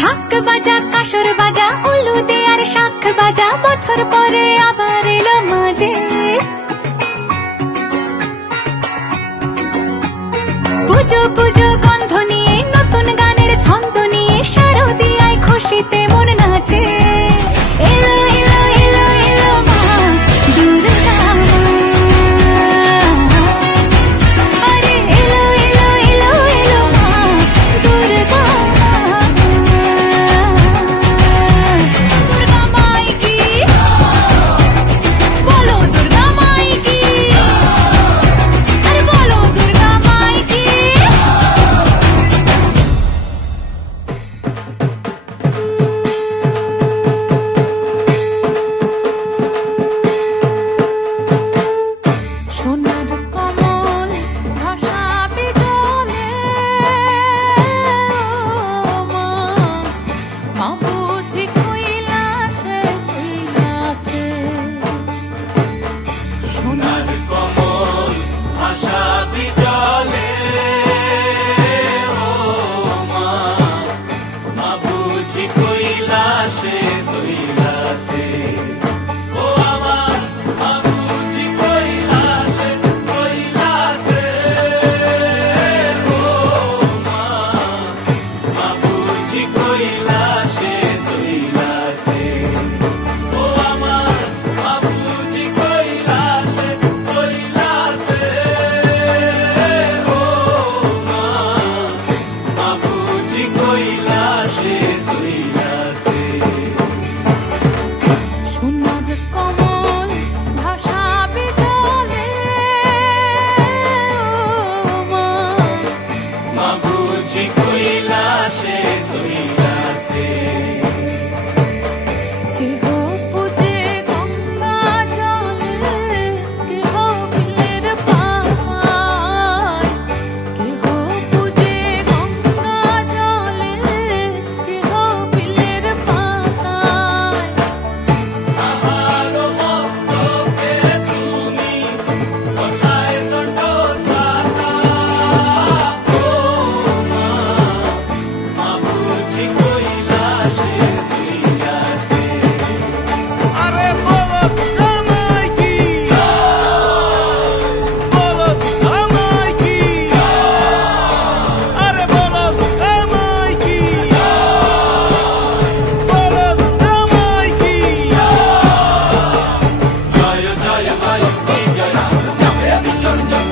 ঢাক বাজা কাসর বাজা উলু দে আর শাখ বাজা, বছর পরে আবার এলো মাঝে। পুজো পুজো গন্ধ নিয়ে নতুন গানের ছন্দ নিয়ে শারদিয়ায় খুশিতে মন নাচে। এলো এলো এলো এলো মা দুর্গা মা, আরে এলো এলো এলো এলো মা দুর্গা মা। দুর্গা মাই কি বলো, দুর্গা মাই কি, আরে বলো দুর্গা মাই কি। সোনার কমল ভাসাবে জলে, মা মা বুঝি কৈলাসে শুইয়াছে। সোনার কমল ভাসাবি জলে, ও মা মা বুঝি কৈলাসে শৈলাসে। ও আমার মা বুঝি কৈলাসে শৈলাসে, ও মা মা বুঝি কৈলাসে শৈলাসে। ও আমার মা বুঝি কৈলাসে শৈলাসে, ও মা মা বুঝি কৈলাসে শৈলাসে। সোনার কমল ভাসাবে জলে, মা মা বুঝি কৈলাসে শৈলাসে। কেহ পূজে গঙ্গা জলে, কেহ বিলের পাতায়। কেহ পূজে গঙ্গা জলে, কেহ বিলের পাতায়। আমার মস্তকে তুমি গলায় দণ্ড ছাতা, ও মা মা বুঝি কৈলাসে শৈলাসে। আরে বলো আমায় কি, বলো আমায় কি, আরে বলো আমায় কি, বলো আমায় কি। জয় জয় জয় বিজয়, যাবে বিসর্জন।